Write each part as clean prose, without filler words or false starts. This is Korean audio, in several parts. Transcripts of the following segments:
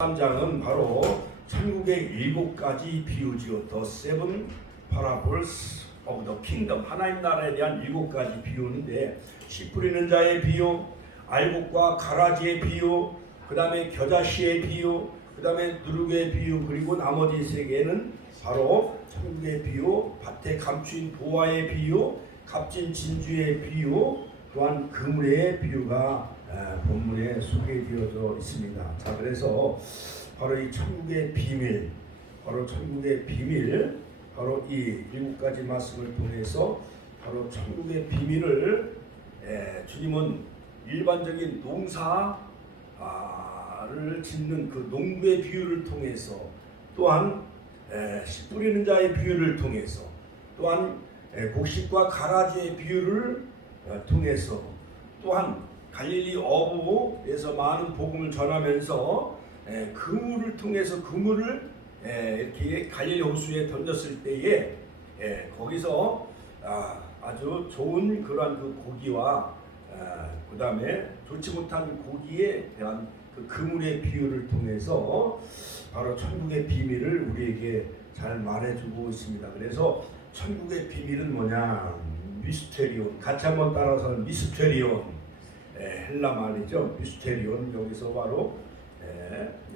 3장은 바로 천국의 7가지 비유지요. The Seven Parables of the Kingdom, 하나님 나라에 대한 7가지 비유인데, 씨 뿌리는 자의 비유, 알곡과 가라지의 비유, 그 다음에 겨자씨의 비유, 그 다음에 누룩의 비유, 그리고 나머지 3개는 바로 천국의 비유, 밭에 감추인 보화의 비유, 값진 진주의 비유, 또한 그물의 비유가 본문에 소개되어져 있습니다. 자, 그래서 바로 이 천국의 비밀, 바로 이 7가지 말씀을 통해서 바로 천국의 비밀을 주님은 일반적인 농사를 짓는 그 농부의 비유를 통해서, 또한 씨 뿌리는 자의 비유를 통해서, 또한 곡식과 가라지의 비유를 통해서, 또한 갈릴리 어부에서 많은 복음을 전하면서 그물을 통해서 그물을 이렇게 갈릴리 호수에 던졌을 때에 거기서 아주 좋은 그러한 그 고기와 그 다음에 좋지 못한 고기에 대한 그 그물의 비유를 통해서 바로 천국의 비밀을 우리에게 잘 말해주고 있습니다. 그래서 천국의 비밀은 뭐냐? 미스테리온. 같이 한번 따라서는 미스테리온. 헬라 말이죠. 미스테리온. 여기서 바로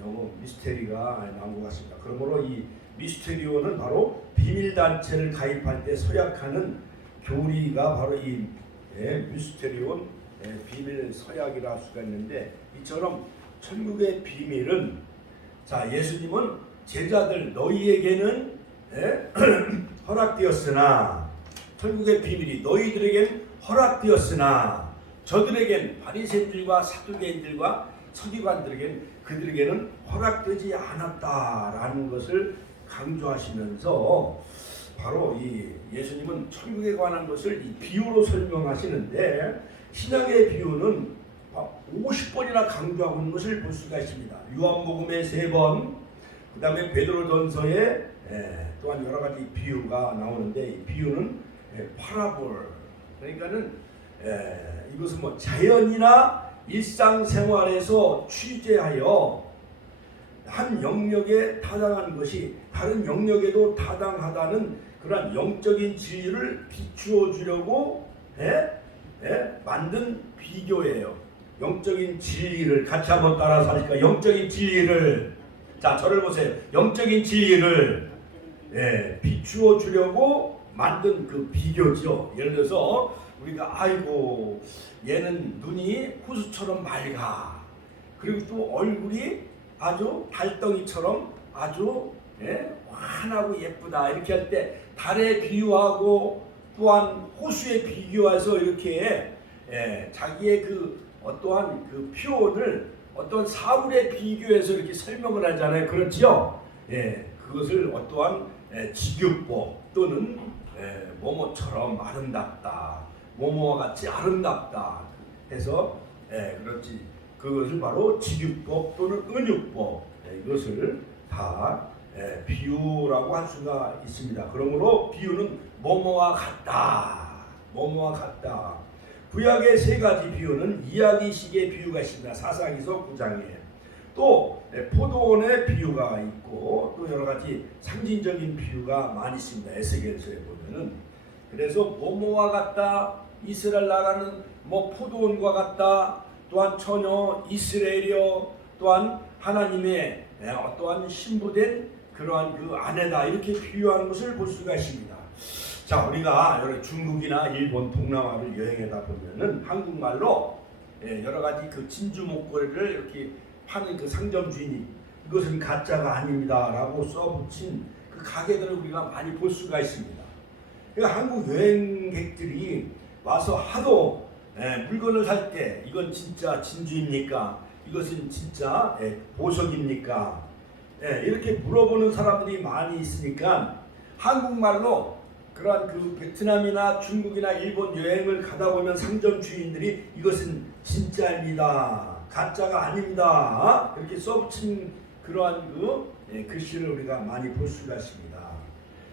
영어 미스테리가 나온 것 같습니다. 그러므로 이 미스테리온은 바로 비밀단체를 가입할 때 서약하는 교리가 바로 이 미스테리온 비밀 서약이라 할 수가 있는데, 이처럼 천국의 비밀은, 자, 예수님은 제자들 너희에게는 허락되었으나, 천국의 비밀이 너희들에겐 허락되었으나 저들에겐, 바리새인들과 사두개인들과 그들에게는 허락되지 않았다라는 것을 강조하시면서 바로 이 예수님은 천국에 관한 것을 이 비유로 설명하시는데, 신약의 비유는 50번이나 강조하고 있는 것을 볼 수가 있습니다. 요한복음에 3번, 그 다음에 베드로전서에 또한 여러 가지 비유가 나오는데, 이 비유는 파라볼, 그러니까는 이것은 뭐 자연이나 일상생활에서 취재하여 한 영역에 타당한 것이 다른 영역에도 타당하다는 그러한 영적인 진리를 비추어 주려고 만든 비교예요. 영적인 진리를 같이 한번 따라서 하니까, 영적인 진리를, 자, 저를 보세요. 영적인 진리를 비추어 주려고 만든 그 비교죠. 예를 들어서 우리가 아이고 얘는 눈이 호수처럼 맑아, 그리고 또 얼굴이 아주 달덩이처럼 아주 환하고 예쁘다, 이렇게 할 때 달에 비유하고 또한 호수에 비교해서 이렇게 자기의 그 어떠한 그 표현을 어떤 사물에 비교해서 이렇게 설명을 하잖아요. 그렇죠? 그것을 어떠한 직유법 또는 뭐뭐처럼 아름답다, 뭐뭐와 같이 아름답다 해서 그렇지, 그것을 바로 직유법 또는 은유법, 이것을 다 비유라고 할 수가 있습니다. 그러므로 비유는 뭐뭐와 같다, 뭐뭐와 같다. 구약의 3가지 비유는 이야기식의 비유가 있습니다. 사사기서 9장에 또 포도원의 비유가 있고, 또 여러 가지 상징적인 비유가 많이 있습니다. 에스겔서에 보면은. 그래서 뭐뭐와 같다, 이스라엘 나라는 뭐 포도원과 같다, 또한 처녀 이스라엘이여, 또한 하나님의 어떠한 신부된 그러한 그 아내다, 이렇게 비유하는 것을 볼 수가 있습니다. 자, 우리가 여러 중국이나 일본, 동남아를 여행하다 보면은 한국말로 여러 가지 그 진주 목걸이를 이렇게 파는 그 상점 주인이 이것은 가짜가 아닙니다라고 써붙인 그 가게들을 우리가 많이 볼 수가 있습니다. 그러니까 한국 여행객들이 와서 하도 물건을 살 때 이건 진짜 진주입니까? 이것은 진짜 보석입니까? 이렇게 물어보는 사람들이 많이 있으니까 한국말로 그러한 그 베트남이나 중국이나 일본 여행을 가다 보면 상점 주인들이 이것은 진짜입니다, 가짜가 아닙니다, 이렇게 써붙인 그러한 그 글씨를 우리가 많이 볼 수가 있습니다.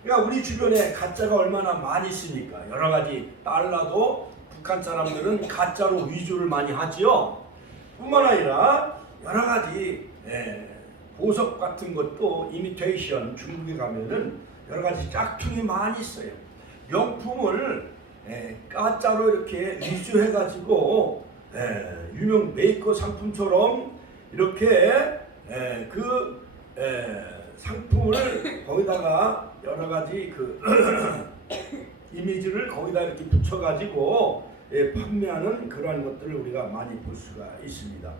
그러니까 우리 주변에 가짜가 얼마나 많이 있습니까? 여러 가지 달러도 북한 사람들은 가짜로 위조를 많이 하지요. 뿐만 아니라 여러 가지 보석 같은 것도 이미테이션 중국에 가면은 여러 가지 짝퉁이 많이 있어요. 명품을 가짜로 이렇게 위조해 가지고 유명 메이커 상품처럼 이렇게 상품을 거기다가 여러 가지 그 이미지를 거기다 이렇게 붙여가지고 판매하는 그러한 것들을 우리가 많이 볼 수가 있습니다.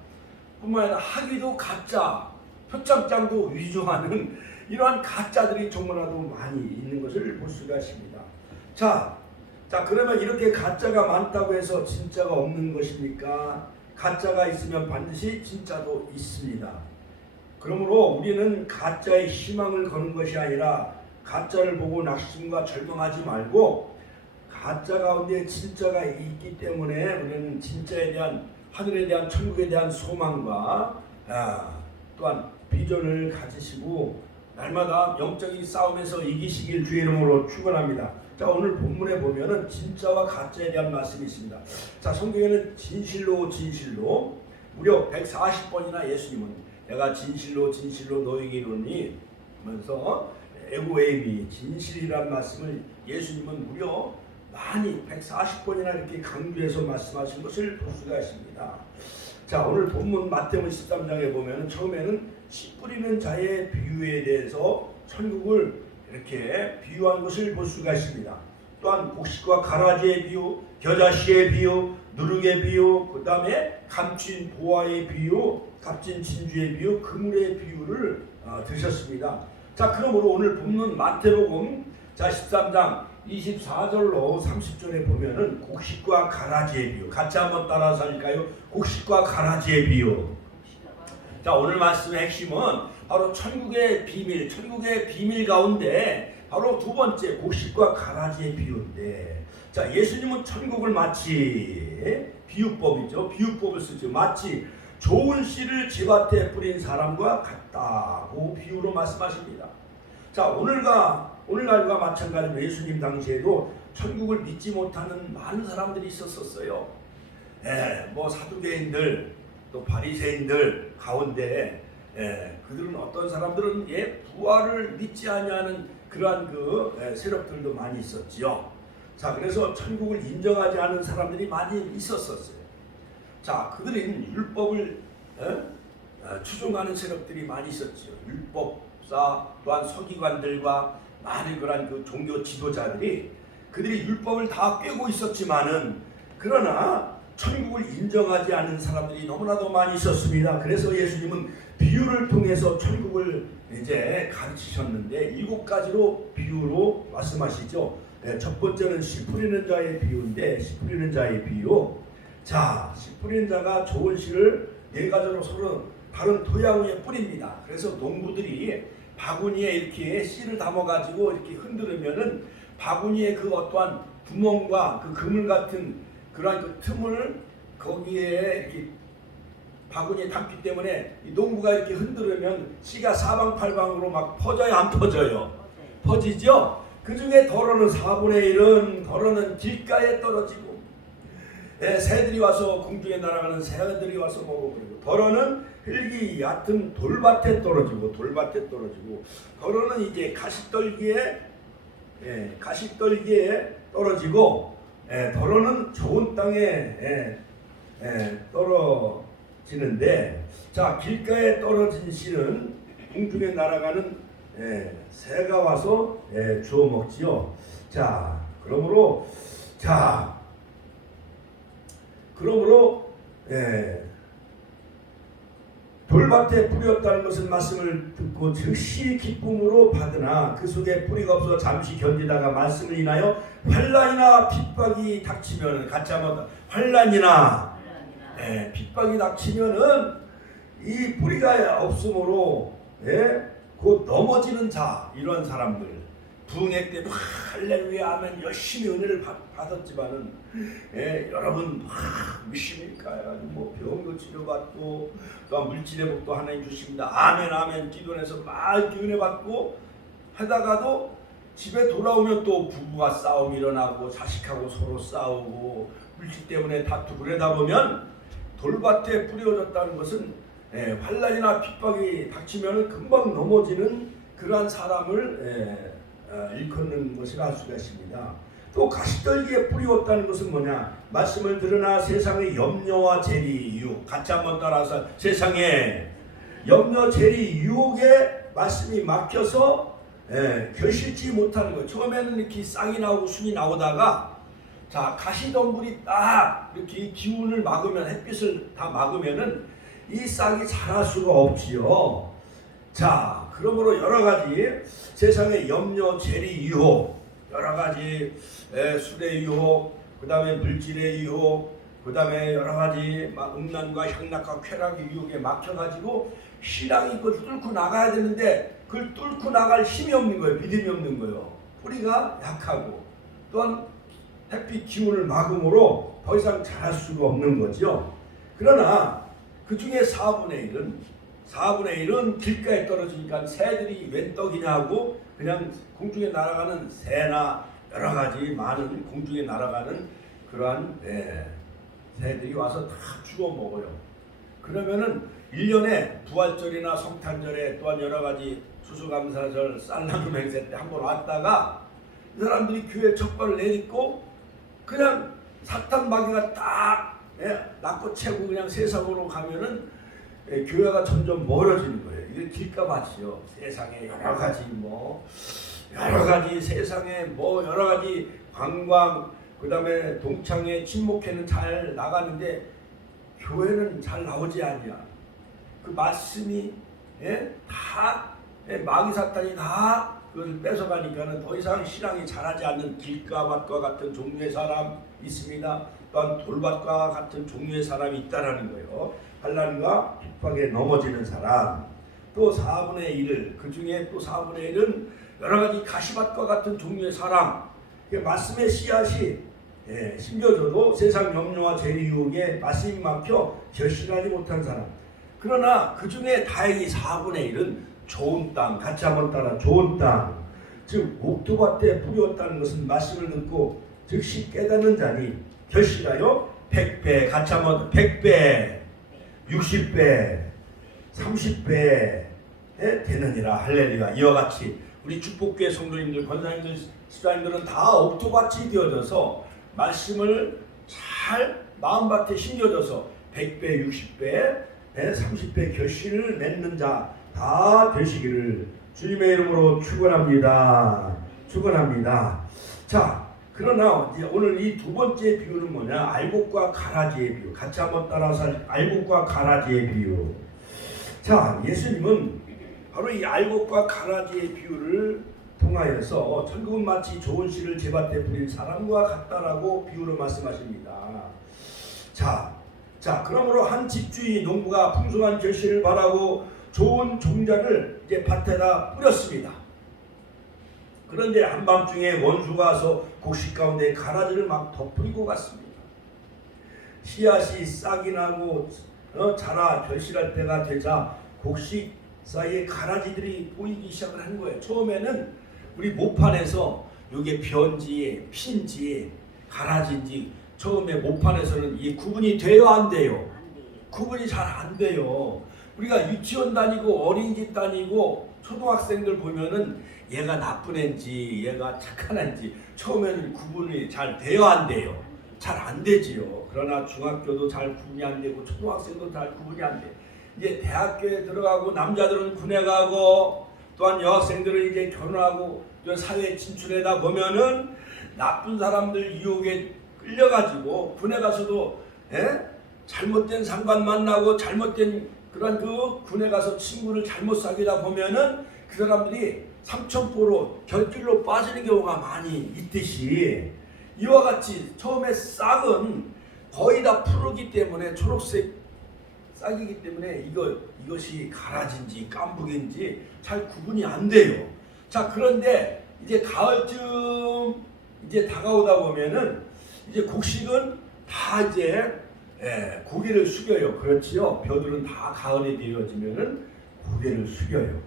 뿐만 아니라 학위도 가짜, 표창장도 위조하는 이러한 가짜들이 정말로 많이 있는 것을 볼 수가 있습니다. 자, 그러면 이렇게 가짜가 많다고 해서 진짜가 없는 것입니까? 가짜가 있으면 반드시 진짜도 있습니다. 그러므로 우리는 가짜의 희망을 거는 것이 아니라 가짜를 보고 낙심과 절망하지 말고 가짜 가운데 진짜가 있기 때문에 우리는 진짜에 대한, 하늘에 대한, 천국에 대한 소망과 또한 비전을 가지시고 날마다 영적인 싸움에서 이기시길 주의 이름으로 축원합니다. 자, 오늘 본문에 보면은 진짜와 가짜에 대한 말씀이 있습니다. 자, 성경에는 진실로 무려 140번이나 예수님은 내가 진실로 너에게 이르노니 하면서 에고에이미 진실이란 말씀을 예수님은 무려 많이 140번이나 이렇게 강조해서 말씀하신 것을 볼 수가 있습니다. 자, 오늘 본문 마태복음 13장에 보면 처음에는 씨 뿌리는 자의 비유에 대해서 천국을 이렇게 비유한 것을 볼 수가 있습니다. 또한 곡식과 가라지의 비유, 겨자씨의 비유, 누룩의 비유, 그 다음에 감춘 보화의 비유, 값진 진주의 비유, 그물의 비유를 드셨습니다. 자, 그러므로 오늘 본문 마태복음 13장 24절로 30절에 보면은 곡식과 가라지의 비유, 같이 한번 따라서 할까요? 곡식과 가라지의 비유. 자, 오늘 말씀의 핵심은 바로 천국의 비밀 가운데 바로 두 번째 곡식과 가라지의 비유인데, 자, 예수님은 천국을 마치 비유법이죠. 비유법을 쓰죠. 마치 좋은 씨를 집밭에 뿌린 사람과 같다고 비유로 말씀하십니다. 자, 오늘날과 마찬가지로 예수님 당시에도 천국을 믿지 못하는 많은 사람들이 있었어요. 뭐 사두개인들, 또 바리새인들 가운데 그들은 어떤 사람들은 부활을 믿지 아니하는 그러한 세력들도 많이 있었지요. 자, 그래서 천국을 인정하지 않은 사람들이 많이 있었어요. 자, 그들은 율법을 추종하는 세력들이 많이 있었지요. 율법사 또한 서기관들과 많은 그러한 종교 지도자들이 그들이 율법을 다 꿰고 있었지만은 그러나 천국을 인정하지 않는 사람들이 너무나도 많이 있었습니다. 그래서 예수님은 비유를 통해서 천국을 이제 가르치셨는데 7가지로 비유로 말씀하시죠. 첫 번째는 씨 뿌리는 자의 비유인데, 씨 뿌리는 자의 비유. 자, 씨 뿌리는 자가 좋은 씨를 4가지로 서로 다른 토양 위에 뿌립니다. 그래서 농부들이 바구니에 이렇게 씨를 담아가지고 이렇게 흔들으면은 바구니에 그 어떠한 구멍과 그 그물 같은 그러한 그 틈을 거기에 이렇게 바구니에 담기 때문에 이 농부가 이렇게 흔들으면 씨가 사방팔방으로 막 퍼져요, 안 퍼져요? 퍼지죠? 그 중에 덜어는 4분의 1은 덜어는 길가에 떨어지고, 새들이 와서 공중에 날아가는 새들이 와서 먹어버리고, 덜어는 흙이 얕은 돌밭에 떨어지고, 덜어는 이제 가시떨기에 떨어지고, 덜어는 좋은 땅에 떨어지는데, 자, 길가에 떨어진 씨는 공중에 날아가는 새가 와서 주워 먹지요. 자, 그러므로 돌밭에 뿌렸다는 것은 말씀을 듣고 즉시 기쁨으로 받으나 그 속에 뿌리가 없어 잠시 견디다가 말씀을 인하여 환난이나 핍박이 닥치면은, 같이 한번 환난이나 핍박이 닥치면은 이 뿌리가 없으므로 곧 넘어지는 자, 이런 사람들 부흥회 때 막 할렐루야 하면 열심히 은혜를 받았지만은 여러분 막 믿습니까? 뭐 병도 치료받고 또 물질의 복도 하나님 주십니다. 아멘 기도해서 막 은혜 받고 하다가도 집에 돌아오면 또 부부와 싸움이 일어나고 자식하고 서로 싸우고 물질 때문에 다투고 그러다 보면 돌밭에 뿌려졌다는 것은 환난이나 핍박이 닥치면 금방 넘어지는 그러한 사람을 일컫는 것이라 할 수가 있습니다. 또 가시떨기에 뿌리웠다는 것은 뭐냐? 말씀을 들으나 세상의 염려와 재리, 유혹. 같이 한번 따라서 세상에 염려, 재리, 유혹에 말씀이 막혀서 결실지 못하는 거예요. 처음에는 이렇게 싹이 나오고 순이 나오다가 자 가시덤불이 딱 이렇게 기운을 막으면 햇빛을 다 막으면은 이 싹이 자랄 수가 없지요. 자 그러므로 여러 가지 세상의 염려, 재리, 유혹, 여러 가지 술의 유혹, 그 다음에 물질의 유혹, 그 다음에 여러 가지 음란과 향락과 쾌락의 유혹에 막혀가지고 신앙이 그걸 뚫고 나가야 되는데 그걸 뚫고 나갈 힘이 없는 거예요. 믿음이 없는 거예요. 뿌리가 약하고 또한 햇빛 기운을 막음으로 더 이상 자랄 수가 없는 거죠. 그러나 그 중에 4분의 1은 길가에 떨어지니까 새들이 웬 떡이냐 하고 그냥 공중에 날아가는 새나 여러 가지 많은 공중에 날아가는 그러한 새들이 와서 다 주워 먹어요. 그러면은 1년에 부활절이나 성탄절에 또한 여러 가지 수수감사절, 쌀나눔 행세 때 한번 왔다가 이 사람들이 교회 첫 발을 내딛고 그냥 사탄 마귀가 딱 낳고 채고 그냥 세상으로 가면은 교회가 점점 멀어지는 거예요. 이게 길가밭이요. 세상에 여러 가지 세상에 여러 가지 관광 그다음에 동창회 친목회는 잘 나가는데 교회는 잘 나오지 않냐. 그 말씀이 다 마귀 사탄이 다 그것을 뺏어가니까는 더 이상 신앙이 자라지 않는 길가밭과 같은 종류의 사람 있습니다. 또한 돌밭과 같은 종류의 사람이 있다라는 거예요. 환난과 핍박에 넘어지는 사람. 또 4분의 1을 그 중에 또 4분의 1은 여러 가지 가시밭과 같은 종류의 사람. 말씀의 씨앗이 심겨져도 세상 염려와 재리 유혹에 말씀이 막혀 결실하지 못한 사람. 그러나 그 중에 다행히 4분의 1은 좋은 땅, 같이 한번 따라 좋은 땅. 즉 옥토밭에 뿌렸다는 것은 말씀을 듣고 즉시 깨닫는 자니 결실하여 100배, 같이 한번 100배, 60배, 30배 되느니라. 할렐루야. 이와 같이 우리 축복교회 성도님들, 권사님들, 집사님들은 다 옥토밭이 되어져서 말씀을 잘 마음밭에 심겨져서 100배, 60배, 30배 결실을 맺는 자 다 되시기를 주님의 이름으로 축원합니다. 축원합니다. 자, 그러나 이제 오늘 이 두 번째 비유는 뭐냐? 알곡과 가라지의 비유. 같이 한번 따라서 알곡과 가라지의 비유. 자, 예수님은 바로 이 알곡과 가라지의 비유를 통하여서 천국은 마치 좋은 씨를 제밭에 뿌린 사람과 같다라고 비유로 말씀하십니다. 자, 그러므로 한 집주인이 농부가 풍성한 결실을 바라고 좋은 종자를 이제 밭에다 뿌렸습니다. 그런데 한밤중에 원수가 와서 곡식 가운데 가라지를 막 덮뿌리고 갔습니다. 씨앗이 싹이 나고 자라 결실할 때가 되자 곡식 사이에 가라지들이 보이기 시작을 한 거예요. 처음에는 우리 모판에서 이게 변지, 핀지, 가라지인지 처음에 모판에서는 이 구분이 돼요, 안 돼요? 구분이 잘 안 돼요. 우리가 유치원 다니고 어린이집 다니고 초등학생들 보면은 얘가 나쁜 애인지 얘가 착한 애인지 처음에는 구분이 잘 돼요, 안 돼요? 잘 안 되지요. 그러나 중학교도 잘 구분이 안 되고 초등학생도 잘 구분이 안 돼. 이제 대학교에 들어가고 남자들은 군에 가고 또한 여학생들은 이제 결혼하고 사회에 진출하다 보면은 나쁜 사람들 유혹에 끌려가지고 군에 가서도 잘못된 상관 만나고 잘못된 그런 그 군에 가서 친구를 잘못 사귀다 보면은 그 사람들이 삼천포로 결길로 빠지는 경우가 많이 있듯이 이와 같이 처음에 싹은 거의 다 푸르기 때문에 초록색 싹이기 때문에 이것이 가라지인지 깐북인지 잘 구분이 안 돼요. 자, 그런데 이제 가을쯤 이제 다가오다 보면은 이제 곡식은 다 이제 고개를 숙여요. 그렇지요. 벼들은 다 가을이 되어지면은 고개를 숙여요.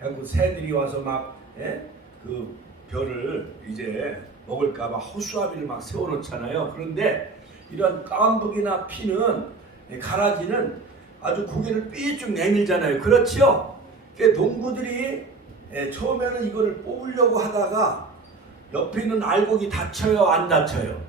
그리고 새들이 와서 막 그 벼를 이제 먹을까봐 호수아비를 막 세워놓잖아요. 그런데 이런 깐북이나 피는 가라지는 아주 고개를 삐쭉 내밀잖아요. 그렇지요? 농부들이 처음에는 이거를 뽑으려고 하다가 옆에 있는 알곡이 다쳐요, 안 다쳐요?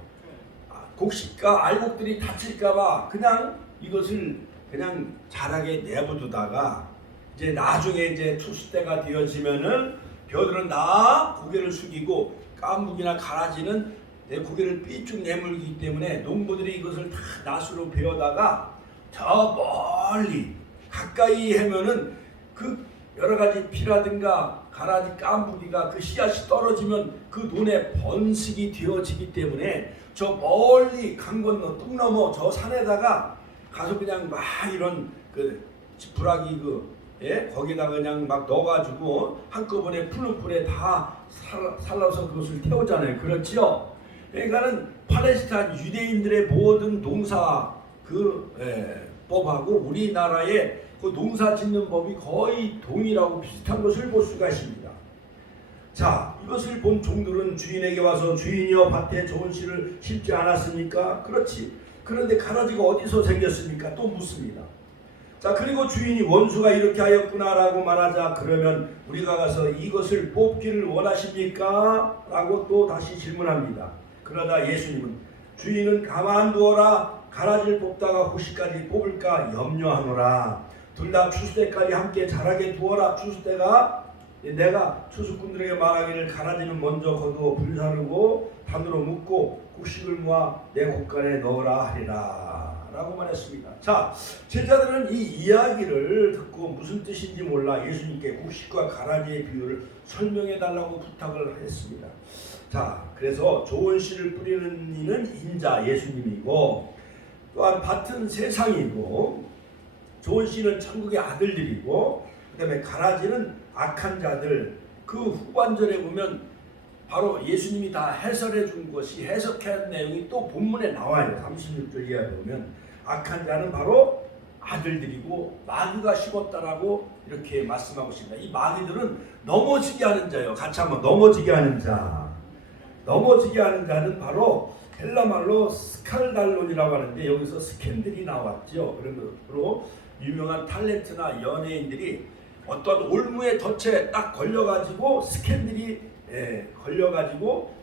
곡식과 알곡들이 다칠까봐 그냥 이것을 그냥 자라게 내버두다가 이제 나중에 이제 추수 때가 되어지면은 벼들은 다 고개를 숙이고 깐북이나 가라지는 내 고개를 삐쭉 내물기 때문에 농부들이 이것을 다 낫으로 베어다가 저 멀리 가까이 하면은 그 여러 가지 비라든가 가라지 깐부기가 그 씨앗이 떨어지면 그 논에 번식이 되어지기 때문에 저 멀리 강 건너 뚝 넘어 저 산에다가 가서 그냥 막 이런 그 지푸라기 거기다가 그냥 막 넣어가지고 한꺼번에 푸른 불에 다 살라서 그것을 태우잖아요. 그렇지요? 그러니까는 팔레스타인 유대인들의 모든 농사 법하고 우리나라의 그 농사 짓는 법이 거의 동일하고 비슷한 것을 볼 수가 있습니다. 자, 이것을 본 종들은 주인에게 와서 주인이여 밭에 좋은 씨를 심지 않았습니까? 그렇지. 그런데 가라지가 어디서 생겼습니까? 또 묻습니다. 자, 그리고 주인이 원수가 이렇게 하였구나라고 말하자 그러면 우리가 가서 이것을 뽑기를 원하십니까? 라고 또 다시 질문합니다. 그러다 예수님은 주인은 가만두어라 가라지를 뽑다가 혹시까지 뽑을까 염려하노라. 둘 다 추수 때까지 함께 자라게 두어라. 추수 때가 내가 추수꾼들에게 말하기를 가라지는 먼저 거두어 불사르고 단으로 묶고 곡식을 모아 내 곡간에 넣으라 하리라 라고 말했습니다. 자, 제자들은 이 이야기를 듣고 무슨 뜻인지 몰라 예수님께 곡식과 가라지의 비유를 설명해 달라고 부탁을 했습니다. 자, 그래서 좋은 씨를 뿌리는 이는 인자 예수님이고 또한 밭은 세상이고 좋은 씨는 천국의 아들들이고 그 다음에 가라지는 악한 자들. 그 후반절에 보면 바로 예수님이 다 해설해 준 것이 해석한 내용이 또 본문에 나와요. 36절 이하에 보면 악한 자는 바로 아들들이고 마귀가 심었다라고 이렇게 말씀하고 있습니다. 이 마귀들은 넘어지게 하는 자예요. 같이 한번 넘어지게 하는 자. 넘어지게 하는 자는 바로 헬라말로 스칼달론이라고 하는데 여기서 스캔들이 나왔죠. 그러므로 유명한 탤런트나 연예인들이 어떤 올무의 덫에 딱 걸려가지고 스캔들이 걸려가지고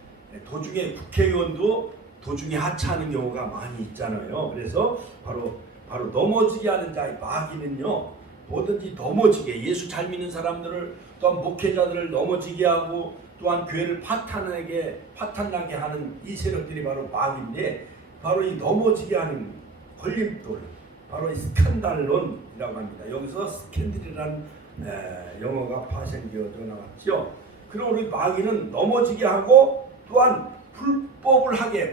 도중에 국회의원도 도중에 하차하는 경우가 많이 있잖아요. 그래서 바로 넘어지게 하는 자의 마귀는요, 뭐든지 넘어지게 예수 잘 믿는 사람들을 또한 목회자들을 넘어지게 하고 또한 교회를 파탄나게 하는 이 세력들이 바로 마귀인데 바로 이 넘어지게 하는 걸림돌 바로 이 스칸달론이라고 합니다. 여기서 스캔들이라는 영어가 파생되어져 나왔죠. 그리고 우리 마귀는 넘어지게 하고 또한 불법을 하게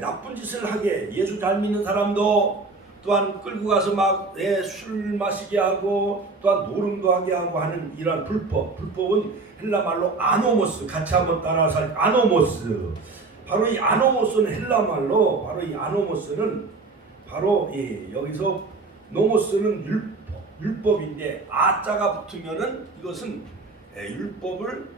나쁜 짓을 하게 예수 잘 믿는 사람도 또한 끌고 가서 막 술 마시게 하고 또한 노름도 하게 하고 하는 이러한 불법은 헬라말로 아노모스. 같이 한번 따라서 아노모스. 바로 이 아노모스는 헬라말로 바로 이 아노모스는 바로 여기서 노모스는 율법인데 아자가 붙으면은 이것은 율법을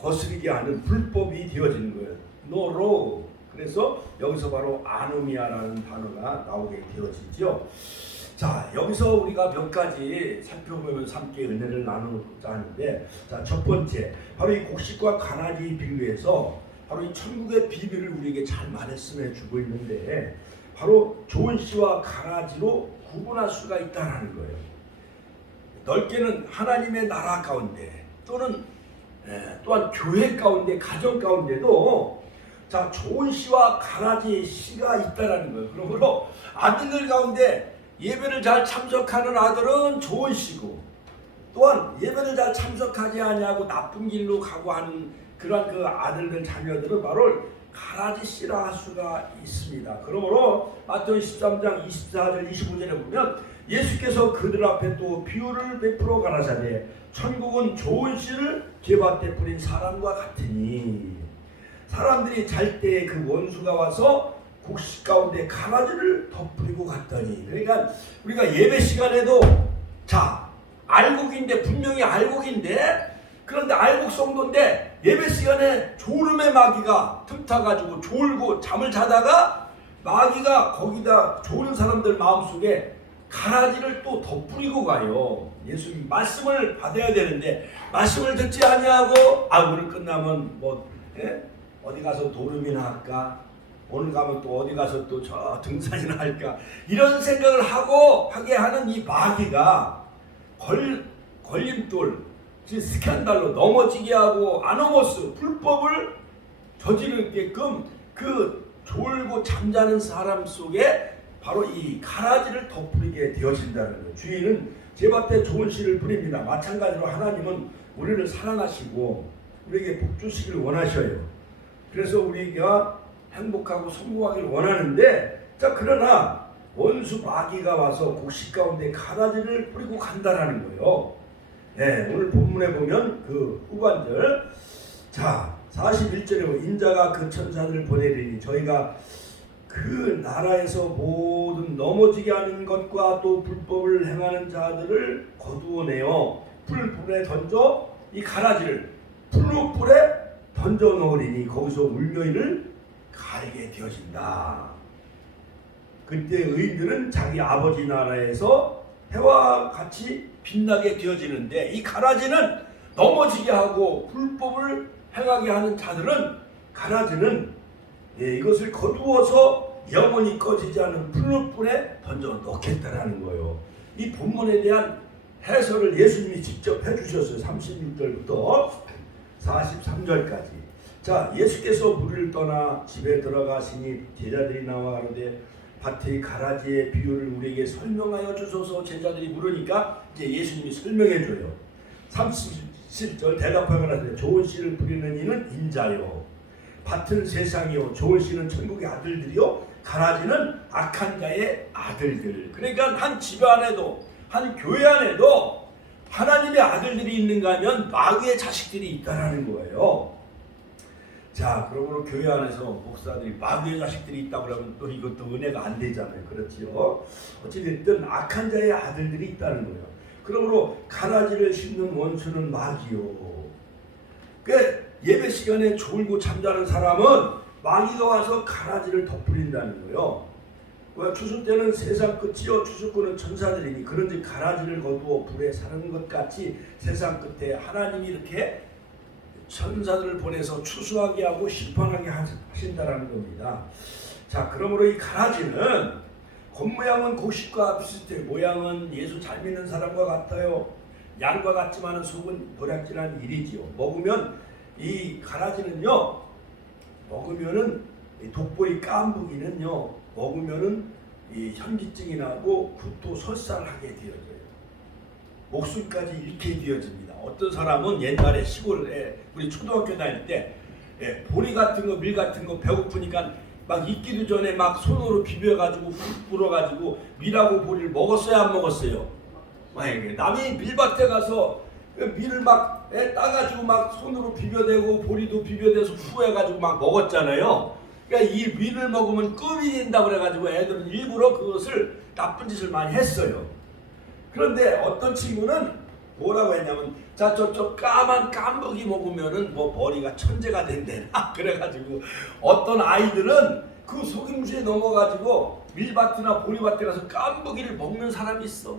거스르게 하는 불법이 되어지는 거예요. 노로. 그래서 여기서 바로 아노미아라는 단어가 나오게 되어지죠. 자, 여기서 우리가 몇 가지 살펴보면서 함께 은혜를 나누고자 하는데, 자, 첫 번째 바로 이 곡식과 가라지 비유에서 바로 이 천국의 비밀을 우리에게 잘 말씀해 주고 있는데 바로 좋은 씨와 가라지로 구분할 수가 있다는 거예요. 넓게는 하나님의 나라 가운데 또는 또한 교회 가운데 가정 가운데도 자, 좋은 씨와 가라지 씨가 있다라는 거예요. 그러므로 아들들 가운데 예배를 잘 참석하는 아들은 좋은 씨고 또한 예배를 잘 참석하지 아니하고 나쁜 길로 가고 하는 그러한 그 아들들 자녀들은 바로 가라지 씨라 할 수가 있습니다. 그러므로 마태복음 13장 24절 25절에 보면 예수께서 그들 앞에 또 비유를 베풀어 가라사대 천국은 좋은 씨를 궤밭에 뿌린 사람과 같으니 사람들이 잘 때 그 원수가 와서 곡식 가운데 가라지를 덧뿌리고 갔더니 그러니까 우리가 예배 시간에도 자 알곡인데 분명히 알곡인데 그런데 알곡 성도인데 예배 시간에 졸음의 마귀가 틈타가지고 졸고 잠을 자다가 마귀가 거기다 좋은 사람들 마음속에 가라지를 또 덧뿌리고 가요. 예수님 말씀을 받아야 되는데 말씀을 듣지 아니하고 오늘 끝나면 어디 가서 도름이나 할까? 오늘 가면 또 어디 가서 또 저 등산이나 할까? 이런 생각을 하게 하는 이 마귀가 걸림돌, 스캔들로 넘어지게 하고 아노모스 불법을 저지르게끔 그 졸고 잠자는 사람 속에 바로 이 가라지를 덧뿌리게 되어진다는 거예요. 주인은 제 밭에 좋은 씨를 뿌립니다. 마찬가지로 하나님은 우리를 사랑하시고 우리에게 복 주시길 원하셔요. 그래서 우리가 행복하고 성공하기를 원하는데, 자 그러나 원수 마귀가 와서 곡식 가운데 가라지를 뿌리고 간다라는 거예요. 네, 오늘 본문에 보면 그 후반절, 자 41절에 인자가 그 천사들을 보내리니 저희가 그 나라에서 모든 넘어지게 하는 것과 또 불법을 행하는 자들을 거두어내어 풀불에 던져 이 가라지를 풀무불에 던져 놓으리니 거기서 울려이를 갈게 되어진다. 그때 의인들은 자기 아버지 나라에서 해와 같이 빛나게 되어지는데, 이 가라지는 넘어지게 하고 불법을 행하게 하는 자들은 가라지는 이것을 거두어서 영원히 꺼지지 않는 풀무불에 던져 놓겠다라는 거예요. 이 본문에 대한 해설을 예수님이 직접 해주셨어요. 36절부터 43절까지. 자, 예수께서 무리를 떠나 집에 들어가시니 제자들이 나와 가로되 밭의 가라지의 비유를 우리에게 설명하여 주소서. 제자들이 물으니까 이제 예수님이 설명해 줘요. 37절 대답하거나 좋은 씨를 뿌리는 이는 인자요, 밭은 세상이요, 좋은 씨는 천국의 아들들이요, 가라지는 악한 자의 아들들. 그러니까 한 집안에도 한 교회 안에도 하나님의 아들들이 있는가 하면 마귀의 자식들이 있다라는 거예요. 자, 그러므로 교회 안에서 목사들이 마귀의 자식들이 있다고 그러면 또 이것도 은혜가 안 되잖아요. 그렇지요. 어찌됐든 악한 자의 아들들이 있다는 거예요. 그러므로 가라지를 심는 원수는 마귀요. 그러니까 예배 시간에 졸고 잠자는 사람은 마귀가 와서 가라지를 덧뿌린다는 거예요. 추수 때는 세상 끝이요 추수꾼은 천사들이니 그런즉 가라지를 거두어 불에 사는 것 같이 세상 끝에 하나님이 이렇게 천사들을 보내서 추수하게 하고 심판하게 하신다라는 겁니다. 자, 그러므로 이 가라지는 겉모양은 곡식과 비슷해 모양은 예수 잘 믿는 사람과 같아요. 양과 같지만 속은 노략질한 일이지요. 먹으면 이 가라지는요, 먹으면은 독보리 깐부기는요, 먹으면은 이 현기증이 나고 구토 설사하게 되어져요. 목숨까지 잃게 되어집니다. 어떤 사람은 옛날에 시골에 우리 초등학교 다닐 때 보리 같은 거, 밀 같은 거 배고프니까 막 익기도 전에 막 손으로 비벼가지고 훅 불어가지고 밀하고 보리를 먹었어요, 안 먹었어요? 남이 밀밭에 가서 밀을 막 따가지고 막 손으로 비벼대고 보리도 비벼대서 후해가지고 막 먹었잖아요. 그러니까 이 밀을 먹으면 끔이 된다고 그래가지고 애들은 일부러 그것을 나쁜 짓을 많이 했어요. 그런데 어떤 친구는 뭐라고 했냐면, 자, 저 까만 깐부기 먹으면은 뭐 머리가 천재가 된대나 그래가지고 어떤 아이들은 그 속임수에 넘어가지고 밀밭이나 보리밭에 가서 깐부기를 먹는 사람이 있어.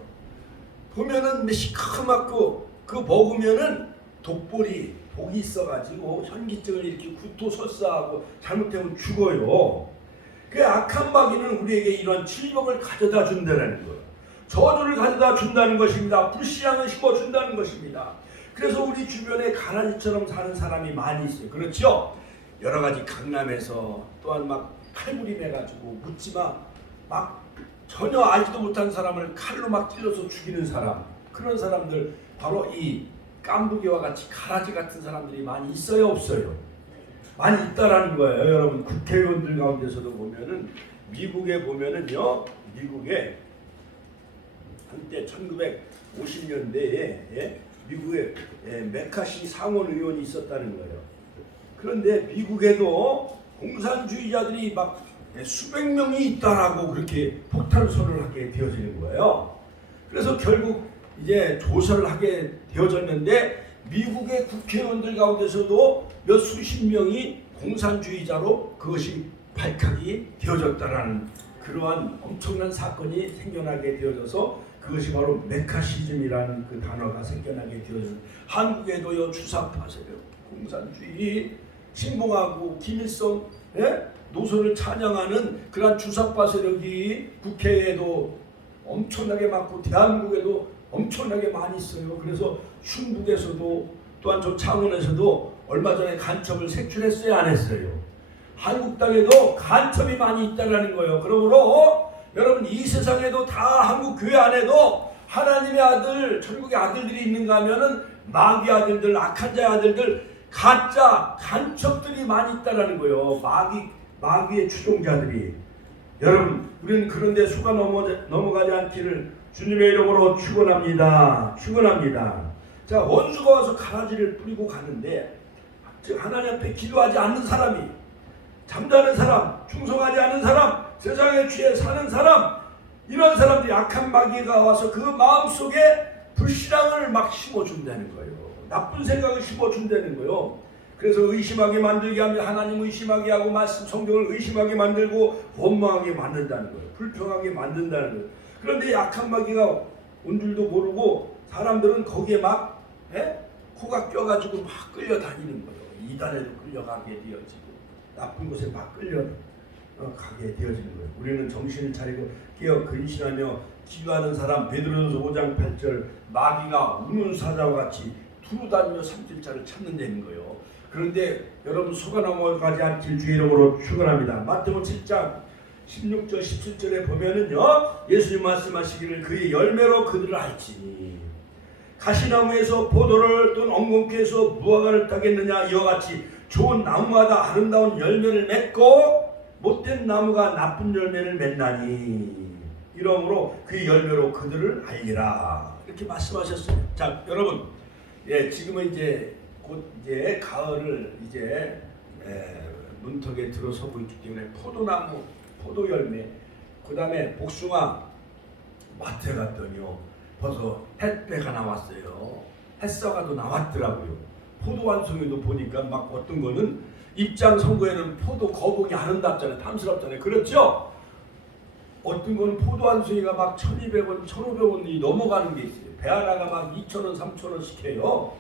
보면은 시커멓고 그 먹으면은 독보리 복이 있어가지고 현기증을 일으키고 구토 설사하고 잘못되면 죽어요. 그 악한 마귀는 우리에게 이런 질병을 가져다 준다는 거예요. 저주를 가져다 준다는 것입니다. 불씨양을 심어준다는 것입니다. 그래서 우리 주변에 가라지처럼 사는 사람이 많이 있어요. 그렇죠? 여러 가지 강남에서 또한 막 칼부림해가지고 묻지마 막 전혀 알지도 못한 사람을 칼로 막 찔러서 죽이는 사람, 그런 사람들 바로 이 깐부기와 같이 가라지 같은 사람들이 많이 있어요, 없어요? 많이 있다라는 거예요. 여러분, 국회의원들 가운데서도 보면은 미국에 보면은요, 미국에 한때 1950년대에 미국에 메카시 상원 의원이 있었다는 거예요. 그런데 미국에도 공산주의자들이 막 수백 명이 있다라고 그렇게 폭탄소를 하게 되어지는 거예요. 그래서 결국 이제 조사를 하게 되어졌는데 미국의 국회의원들 가운데서도 몇 수십 명이 공산주의자로 그것이 발칵이 되어졌다라는 그러한 엄청난 사건이 생겨나게 되어져서 그것이 바로 메카시즘이라는 그 단어가 생겨나게 되어졌습니다. 한국에도요 주사파 세력, 공산주의 신봉하고 김일성 노선을 찬양하는 그러한 주사파 세력이 국회에도 엄청나게 많고 대한민국에도 엄청나게 많이 있어요. 그래서 충북에서도 또한 저 창원에서도 얼마 전에 간첩을 색출했어요, 안 했어요? 한국 땅에도 간첩이 많이 있다라는 거예요. 그러므로 여러분 이 세상에도 다 한국 교회 안에도 하나님의 아들, 천국의 아들들이 있는가 하면은 마귀 아들들, 악한 자의 아들들, 가짜 간첩들이 많이 있다라는 거예요. 마귀의 추종자들이. 여러분 우리는 그런데 속아 넘어가지 않기를 주님의 이름으로 축원합니다. 축원합니다. 자, 원수가 와서 가라지를 뿌리고 가는데 즉 하나님 앞에 기도하지 않는 사람이, 잠자는 사람, 충성하지 않는 사람, 세상에 취해 사는 사람, 이런 사람들이 악한 마귀가 와서 그 마음속에 불신앙을 막 심어준다는 거예요. 나쁜 생각을 심어준다는 거예요. 그래서 의심하게 만들게 하면 하나님 의심하게 하고 말씀 성경을 의심하게 만들고 원망하게 만든다는 거예요. 불평하게 만든다는 거예요. 그런데 악한 마귀가 온 줄도 모르고 사람들은 거기에 막 코가 껴가지고 막 끌려다니는 거예요. 이단에도 끌려가게 되어지고 나쁜 곳에 막 끌려가게 되어지는 거예요. 우리는 정신을 차리고 깨어 근신하며 기도하는 사람, 베드로전서 5장 8절 마귀가 우는 사자와 같이 두루다니며 삼킬 자를 찾는다는 거예요. 그런데 여러분 속아 넘어가지 않길 주의 이름으로 축원합니다. 마태복음 7장 16절 17절에 보면은요 예수님 말씀하시기를 그의 열매로 그들을 알지니 가시나무에서 포도를 또는 엉겅퀴에서 무화과를 따겠느냐 이와 같이 좋은 나무마다 아름다운 열매를 맺고 못된 나무가 나쁜 열매를 맺나니 이러므로 그의 열매로 그들을 알리라 이렇게 말씀하셨어요. 자 여러분 지금은 이제 곧 이제 가을을 이제 문턱에 들어서고 있기 때문에 포도나무, 포도 열매, 그 다음에 복숭아 마트에 갔더니요 벌써 햇배가 나왔어요. 햇서가도 나왔더라고요. 포도 한 송이도 보니까 막 어떤 거는 입장 선거에는 포도 거북이 아름답잖아요. 탐스럽잖아요. 그렇죠? 어떤 거는 포도 한 송이가 막 1200원, 1500원이 넘어가는 게 있어요. 배 하나가 막 2000원, 3000원씩 해요.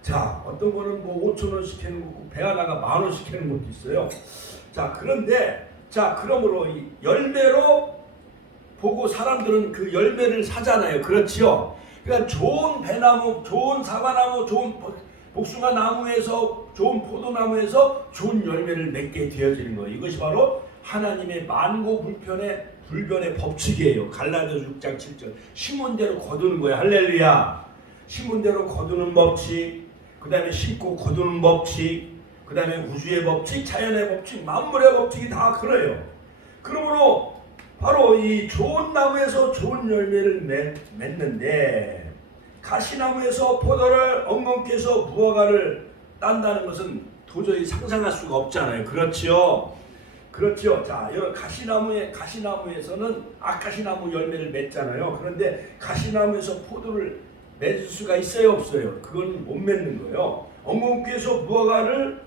자, 어떤 거는 뭐 5000원씩 하는 거고 배 하나가 10,000원씩 하는 것도 있어요. 자, 그런데 자, 그러므로 이 열매로 보고 사람들은 그 열매를 사잖아요. 그렇지요? 그러니까 좋은 배나무, 좋은 사과나무, 좋은 복숭아 나무에서, 좋은 포도나무에서 좋은 열매를 맺게 되어지는 거예요. 이것이 바로 하나님의 만고불변의 법칙이에요. 갈라디아서 6장 7절. 심은 대로 거두는 거예요. 할렐루야. 심은 대로 거두는 법칙, 그 다음에 심고 거두는 법칙, 그 다음에 우주의 법칙, 자연의 법칙, 만물의 법칙이 다 그래요. 그러므로 바로 이 좋은 나무에서 좋은 열매를 맺는데 가시나무에서 포도를 엉겅퀴에서 무화과를 딴다는 것은 도저히 상상할 수가 없잖아요. 그렇지요? 그렇죠. 자, 여러분 가시나무에서는 아카시나무 열매를 맺잖아요. 그런데 가시나무에서 포도를 맺을 수가 있어요, 없어요? 그건 못 맺는 거예요. 엉겅퀴에서 무화과를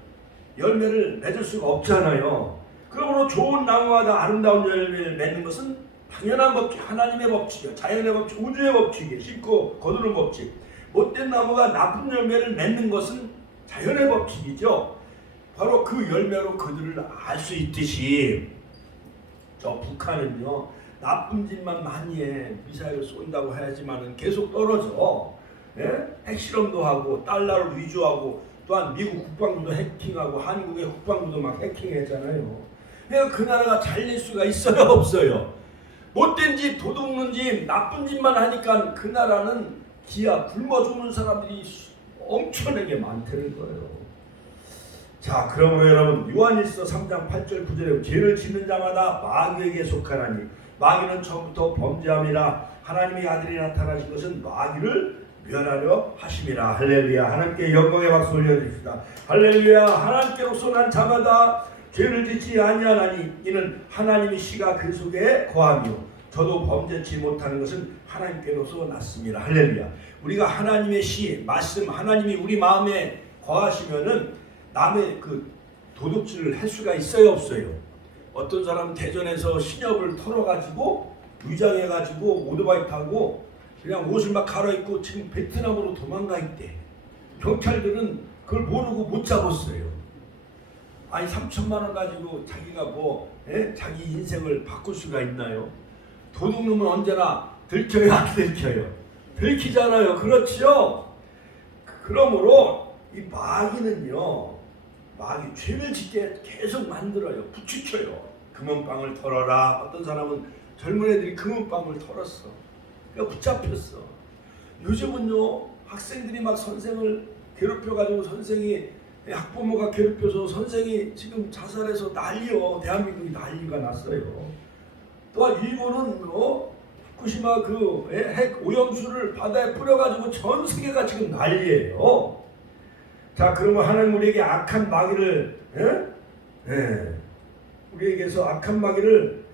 열매를 맺을 수가 없잖아요. 그러므로 좋은 나무마다 아름다운 열매를 맺는 것은 당연한 법칙, 하나님의 법칙이요, 자연의 법칙, 우주의 법칙이에요. 심고 거두는 법칙. 못된 나무가 나쁜 열매를 맺는 것은 자연의 법칙이죠. 바로 그 열매로 그들을 알 수 있듯이 저 북한은요 나쁜 짓만 많이 해. 미사일을 쏜다고 해야지만은 계속 떨어져. 핵실험도 하고 달러를 위조하고 또한 미국 국방부도 해킹하고 한국의 국방부도 막 해킹했잖아요. 그러니까 그 나라가 잘릴 수가 있어요, 없어요? 못된 짓, 도둑는 짓, 나쁜 짓만 하니까 그 나라는 기아 굶어 죽는 사람들이 엄청나게 많다는 거예요. 자, 그러므로 여러분 요한일서 3장 8절 9절에 죄를 짓는 자마다 마귀에게 속하나니 마귀는 처음부터 범죄함이라 하나님의 아들이 나타나신 것은 마귀를 멸하려 하심이라. 할렐루야. 하나님께 영광의 박수 올려드립시다. 할렐루야. 하나님께로서 난 자마다 죄를 짓지 아니하나니 이는 하나님의 씨가 그 속에 거하며 저도 범죄치 못하는 것은 하나님께로서 났습니다. 할렐루야. 우리가 하나님의 씨, 말씀, 하나님이 우리 마음에 거하시면은 남의 그 도둑질을 할 수가 있어요, 없어요? 어떤 사람 대전에서 신협을 털어가지고 위장해가지고 오토바이 타고 그냥 옷을 막 갈아입고 지금 베트남으로 도망가 있대. 경찰들은 그걸 모르고 못 잡았어요. 아니 3천만 원 가지고 자기가 자기 인생을 바꿀 수가 있나요? 도둑놈은 언제나 들켜요, 안 들켜요? 들키잖아요. 그렇죠? 그러므로 이 마귀는요, 마귀 죄를 짓게 계속 만들어요. 부추쳐요. 금은방을 털어라. 어떤 사람은 젊은 애들이 금은방을 털었어. 그러니까 붙잡혔어. 요즘은요, 학생들이 막 선생을 괴롭혀가지고 선생이 학부모가 괴롭혀서 선생이 지금 자살해서 난리요. 대한민국이 난리가 났어요. 또한 일본은 후쿠시마 핵 오염수를 바다에 뿌려가지고 전 세계가 지금 난리예요. 자, 그러면 하나님 우리에게 악한 마귀를 우리에게서 악한 마귀를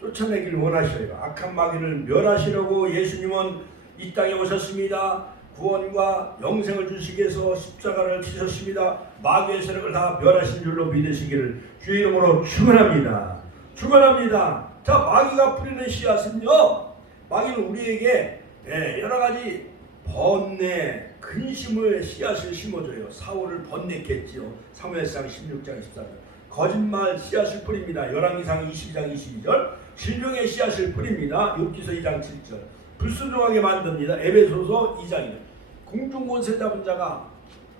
쫓아내기를 원하셔요. 악한 마귀를 멸하시려고 예수님은 이 땅에 오셨습니다. 구원과 영생을 주시기 위해서 십자가를 지셨습니다. 마귀의 세력을 다 멸하신 줄로 믿으시기를 주의 이름으로 축원합니다. 축원합니다. 자, 마귀가 뿌리는 씨앗은요, 마귀는 우리에게 여러 가지 번뇌, 근심의 씨앗을 심어줘요. 사울을 번뇌했지요. 사무엘상 16장 14절. 거짓말 씨앗을 뿌립니다. 열왕기상 22장 22절. 질병의 씨앗을 뿌립니다. 욥기서 2장 7절. 불순종하게 만듭니다. 에베소서 2장이요. 공중권세 잡은 자가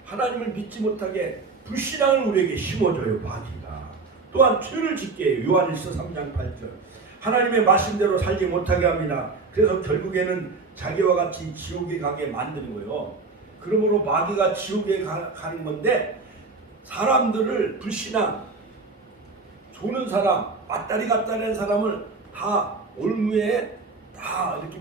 하나님을 믿지 못하게 불신앙을 우리에게 심어줘요. 마귀가. 또한 죄를 짓게 해요. 요한일서 3장 8절. 하나님의 말씀대로 살지 못하게 합니다. 그래서 결국에는 자기와 같이 지옥에 가게 만드는 거예요. 그러므로 마귀가 지옥에 가는 건데, 사람들을 불신앙, 조는 사람, 맞다리 갔다리 하는 사람을 다 올무에 다 이렇게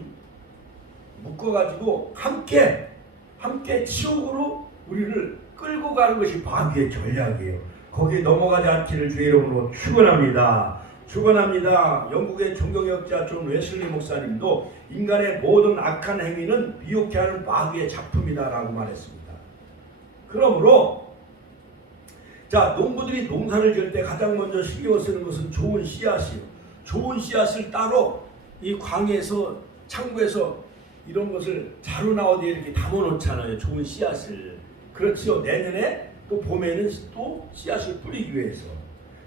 묶어가지고 함께 지옥으로 우리를 끌고 가는 것이 마귀의 전략이에요. 거기에 넘어가지 않기를 주의 이름으로 축원합니다. 축원합니다. 영국의 종교개혁자 존 웨슬리 목사님도 인간의 모든 악한 행위는 미혹해 하는 마귀의 작품이다라고 말했습니다. 그러므로 자, 농부들이 농사를 지을 때 가장 먼저 신경 쓰는 것은 좋은 씨앗이요. 좋은 씨앗을 따로 이 광에서 창고에서 이런 것을 자루나 어디에 이렇게 담아 놓잖아요. 좋은 씨앗을. 그렇지요. 내년에 또 봄에는 또 씨앗을 뿌리기 위해서.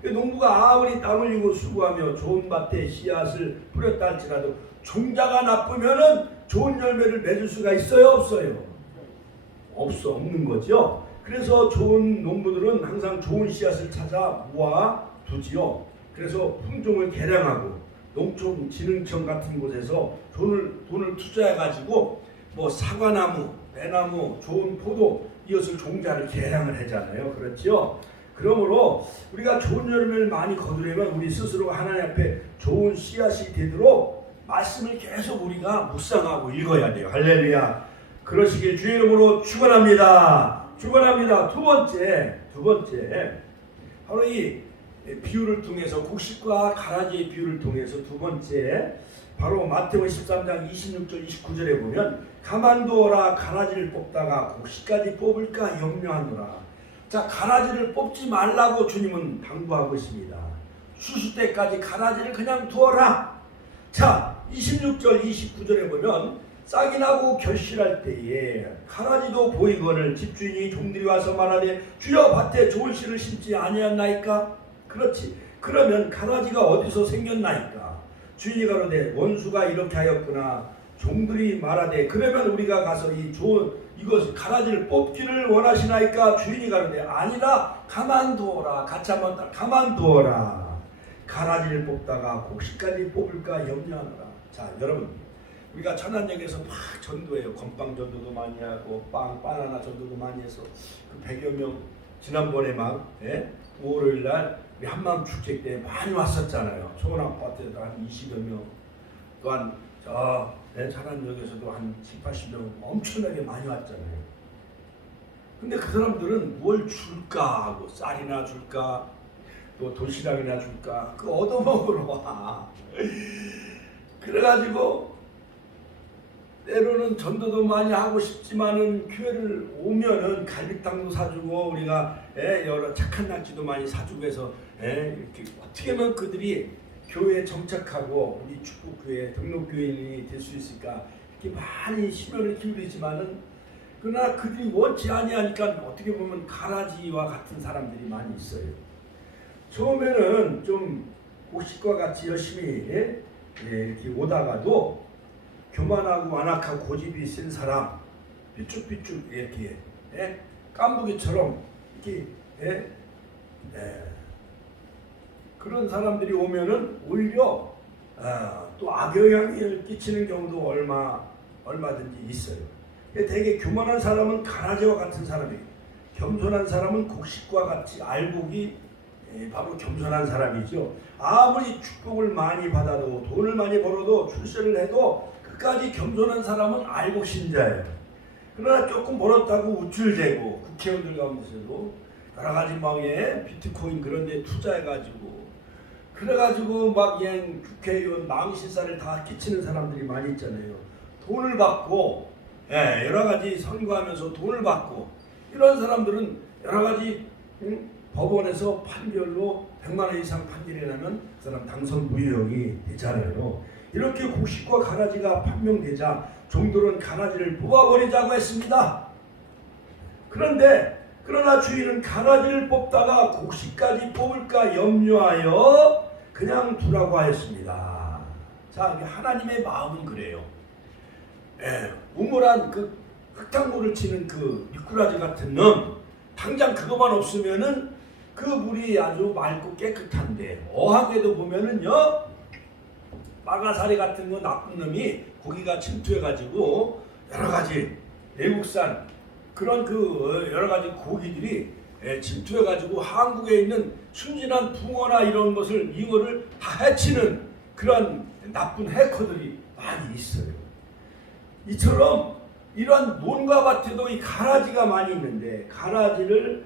농부가 아무리 땀 흘리고 수고하며 좋은 밭에 씨앗을 뿌렸다 할지라도 종자가 나쁘면은 좋은 열매를 맺을 수가 있어요, 없어요? 없는 거죠. 그래서 좋은 농부들은 항상 좋은 씨앗을 찾아 모아 두지요. 그래서 품종을 개량하고 농촌진흥청 같은 곳에서 돈을 투자해가지고 사과나무, 배나무, 좋은 포도 이것을 종자를 개량을 하잖아요. 그렇죠? 그러므로 우리가 좋은 열매를 많이 거두려면 우리 스스로 하나님 앞에 좋은 씨앗이 되도록 말씀을 계속 우리가 묵상하고 읽어야 돼요. 할렐루야. 그러시길 주의 이름으로 축원합니다. 축원합니다. 두 번째 바로 이 비유를 통해서 곡식과 가라지의 비유를 통해서 두 번째 바로 마태복음 13장 26절 29절에 보면 가만두어라 가라지를 뽑다가 곡식까지 뽑을까 염려하노라. 자, 가라지를 뽑지 말라고 주님은 당부하고 있습니다. 추수 때까지 가라지를 그냥 두어라. 자, 26절 29절에 보면 싹이 나고 결실할 때에 가라지도 보이거늘 집주인이 종들이 와서 말하되 주여 밭에 좋은 씨를 심지 아니었나이까? 그렇지. 그러면 가라지가 어디서 생겼나이까? 주인이 가로되 원수가 이렇게 하였구나. 종들이 말하되 그러면 우리가 가서 이 좋은 이것 가라지를 뽑기를 원하시나이까? 주인이 가로되 아니라 가만두어라. 같이 한번 가만두어라. 가라지를 뽑다가 곡식까지 뽑을까 염려하노라. 자, 여러분, 우리가 천안역에서 막 전도해요. 건빵 전도도 많이 하고 바나나 전도도 많이 해서 그 100여 명 지난번에 막 5월요일 날 우리 한마음 축제 때 많이 왔었잖아요. 초원 아파트에도 한 20여 명, 또한 저 천안역에서도 한 7, 80명 엄청나게 많이 왔잖아요. 근데 그 사람들은 뭘 줄까 하고 쌀이나 줄까 또 도시락이나 줄까 그 얻어먹으러 와. 그래가지고 때로는 전도도 많이 하고 싶지만은 교회를 오면은 갈비탕도 사주고 우리가 여러 착한 낙지도 많이 사주고 해서 이렇게 어떻게 하면 그들이 교회에 정착하고 우리 축복교회 등록교인이 될 수 있을까 이렇게 많이 심혈을 기울이지만은 그러나 그들이 원치 아니하니까 어떻게 보면 가라지와 같은 사람들이 많이 있어요. 처음에는 좀 곡식과 같이 열심히 이렇게 오다가도 교만하고 완악하고 고집이 센 사람, 삐쭉삐쭉 이렇게 깐부기처럼 이렇게 그런 사람들이 오면은 오히려 또 악영향을 끼치는 경우도 얼마든지 있어요. 되게 교만한 사람은 가라지와 같은 사람이에요. 겸손한 사람은 곡식과 같이 알곡이 바로 겸손한 사람이죠. 아무리 축복을 많이 받아도 돈을 많이 벌어도 출세를 해도 끝까지 겸손한 사람은 알곡 신자예요. 그러나 조금 벌었다고 우쭐대고 국회의원들 가운데서도 여러 가지 막에 비트코인 그런 데 투자해가지고 그래가지고 막 국회의원 망신살을 다 끼치는 사람들이 많이 있잖아요. 돈을 받고 여러 가지 선거하면서 돈을 받고 이런 사람들은 여러 가지 법원에서 판결로 100만 원 이상 판결이 나면 그 사람 당선 무효형이 되잖아요. 이렇게 곡식과 가라지가 판명되자 종들은 가라지를 뽑아버리자고 했습니다. 그러나 주인은 가라지를 뽑다가 곡식까지 뽑을까 염려하여 그냥 두라고 하였습니다. 자, 하나님의 마음은 그래요. 우물한 그 흙탕물을 치는 그 미꾸라지 같은 놈, 당장 그것만 없으면은 그 물이 아주 맑고 깨끗한데 어항에도 보면은요 빠가사리 같은 거 나쁜 놈이 고기가 침투해가지고 여러 가지 외국산 그런 그 여러 가지 고기들이 침투해가지고 한국에 있는 순진한 붕어나 이런 것을 잉어를 다 해치는 그런 나쁜 해커들이 많이 있어요. 이처럼 이러한 논과 밭에도 이 가라지가 많이 있는데 가라지를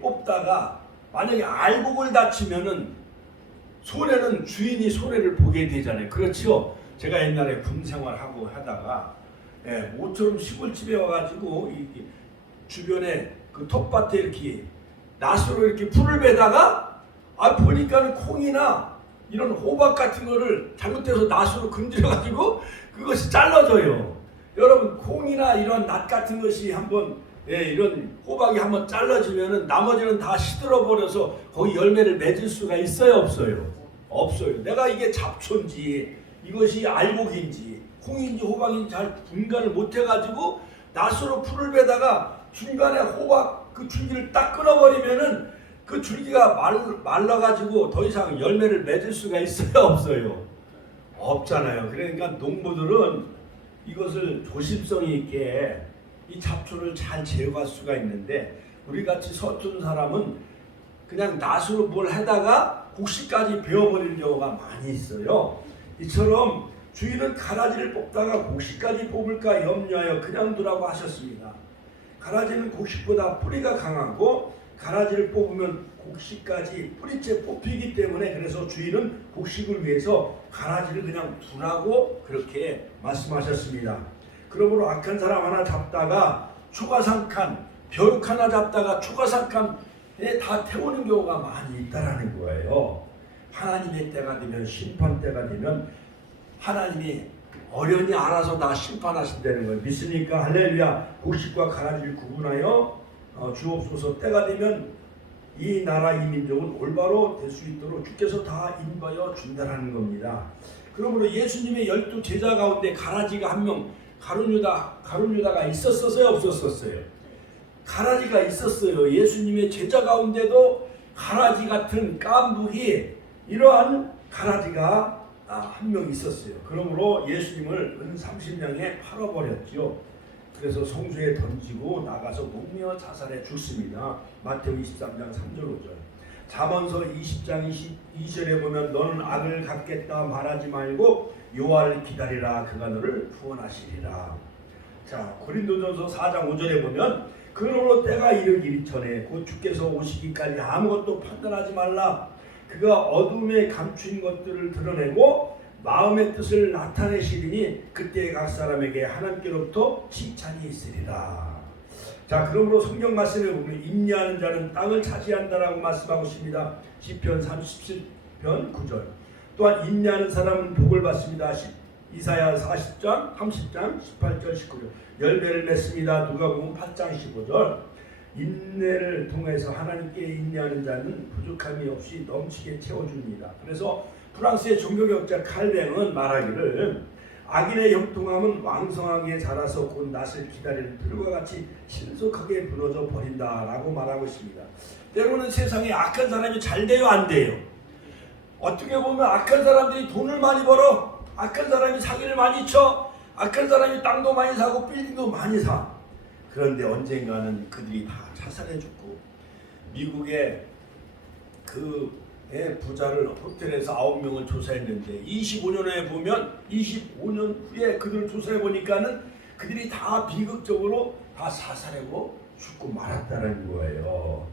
뽑다가 만약에 알곡을 다치면은 손해는 주인이 손해를 보게 되잖아요. 그렇죠? 제가 옛날에 군 생활하고 하다가 모처럼 시골집에 와가지고 주변에 그 텃밭에 이렇게 낫으로 이렇게 풀을 베다가 보니까는 콩이나 이런 호박 같은 거를 잘못해서 낫으로 건드려가지고 그것이 잘라져요. 여러분 콩이나 이런 낫 같은 것이 한번 이런 호박이 한번 잘라지면은 나머지는 다 시들어 버려서 거기 열매를 맺을 수가 있어요, 없어요? 없어요. 내가 이게 잡초인지 이것이 알곡인지 콩인지 호박인지 잘 분간을 못 해가지고 낫으로 풀을 베다가 중간에 호박 그 줄기를 딱 끊어버리면은 그 줄기가 말라가지고 더 이상 열매를 맺을 수가 있어요, 없어요? 없잖아요. 그러니까 농부들은 이것을 조심성이 있게 이 잡초를 잘 제거할 수가 있는데 우리같이 서툰 사람은 그냥 낫으로 뭘 하다가 곡식까지 베어버리는 경우가 많이 있어요. 이처럼 주인은 가라지를 뽑다가 곡식까지 뽑을까 염려하여 그냥 두라고 하셨습니다. 가라지는 곡식보다 뿌리가 강하고 가라지를 뽑으면 곡식까지 뿌리째 뽑히기 때문에 그래서 주인은 곡식을 위해서 가라지를 그냥 두라고 그렇게 말씀하셨습니다. 그러므로 악한 사람 하나 잡다가 추가상칸, 벼룩 하나 잡다가 추가상칸에 다 태우는 경우가 많이 있다라는 거예요. 하나님의 때가 되면 심판 때가 되면 하나님이 어련히 알아서 다 심판하신다는 걸 믿으니까 할렐루야. 곡식과 가라지를 구분하여 주옵소서. 때가 되면 이 나라 이 민족은 올바로 될 수 있도록 주께서 다 인도하여 준다라는 겁니다. 그러므로 예수님의 12 제자 가운데 가라지가 한 명 가룟유다가 있었어요, 없었어요? 가라지가 있었어요. 예수님의 제자 가운데도 가라지 같은 깐부기 이러한 가라지가 한 명 있었어요. 그러므로 예수님을 은 30냥에 팔아버렸죠. 그래서 성수에 던지고 나가서 목매어 자살해 죽습니다. 마태복음 23장 3절 5절. 잠언서 20장 22절에 보면 너는 악을 갚겠다 말하지 말고 여호와를 기다리라 그가 너를 구원하시리라. 자, 고린도전서 4장 5절에 보면 그러므로 때가 이르기 전에 곧 주께서 오시기까지 아무것도 판단하지 말라. 그가 어둠에 감춘 것들을 드러내고 마음의 뜻을 나타내시리니 그때 각 사람에게 하나님께로부터 칭찬이 있으리라. 자, 그러므로 성경 말씀에 보면 인내하는 자는 땅을 차지한다라고 말씀하고 있습니다. 시편 37편 9절. 또한 인내하는 사람은 복을 받습니다. 이사야 40장 30장 18절 19절. 열매를 맺습니다. 누가복음 8장 15절. 인내를 통해서 하나님께 인내하는 자는 부족함이 없이 넘치게 채워줍니다. 그래서 프랑스의 종교개혁자 칼뱅은 말하기를 악인의 형통함은 왕성하게 자라서 곧 낫을 기다리는 풀과 같이 신속하게 무너져 버린다라고 말하고 있습니다. 때로는 세상에 악한 사람이 잘 돼요, 안 돼요? 어떻게 보면 악한 사람들이 돈을 많이 벌어, 악한 사람이 사기를 많이 쳐, 악한 사람이 땅도 많이 사고 빌딩도 많이 사. 그런데 언젠가는 그들이 다 자살해 죽고, 미국의 그 부자를 호텔에서 9명을 조사했는데 25년에 보면 25년 후에 그들을 조사해 보니까는 그들이 다 비극적으로 다 사살하고 죽고 말았다는 거예요.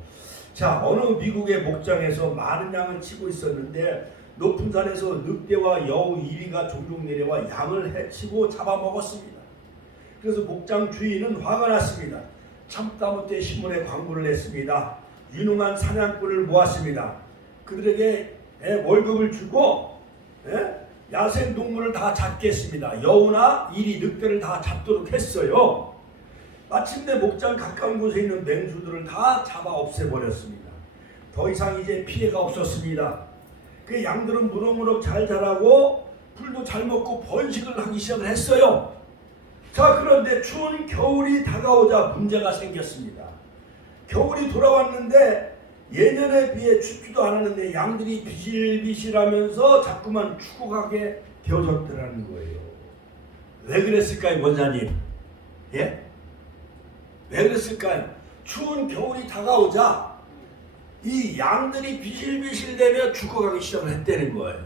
자, 어느 미국의 목장에서 많은 양을 치고 있었는데 높은 산에서 늑대와 여우 1위가 종종 내려와 양을 해치고 잡아먹었습니다. 그래서 목장 주인은 화가 났습니다. 참다 못해 신문에 광고를 냈습니다. 유능한 사냥꾼을 모았습니다. 그들에게 월급을 주고 야생 동물을 다 잡겠습니다. 여우나 이리 늑대를 다 잡도록 했어요. 마침내 목장 가까운 곳에 있는 맹수들을 다 잡아 없애버렸습니다. 더 이상 이제 피해가 없었습니다. 그 양들은 무럭무럭 잘 자라고 풀도 잘 먹고 번식을 하기 시작을 했어요. 자, 그런데 추운 겨울이 다가오자 문제가 생겼습니다. 겨울이 돌아왔는데 예년에 비해 춥지도 않았는데 양들이 비실비실하면서 자꾸만 죽어가게 되어졌더라는 거예요. 왜 그랬을까요, 원사님? 예? 왜 그랬을까요? 추운 겨울이 다가오자 이 양들이 비실비실되며 죽어가기 시작을 했다는 거예요.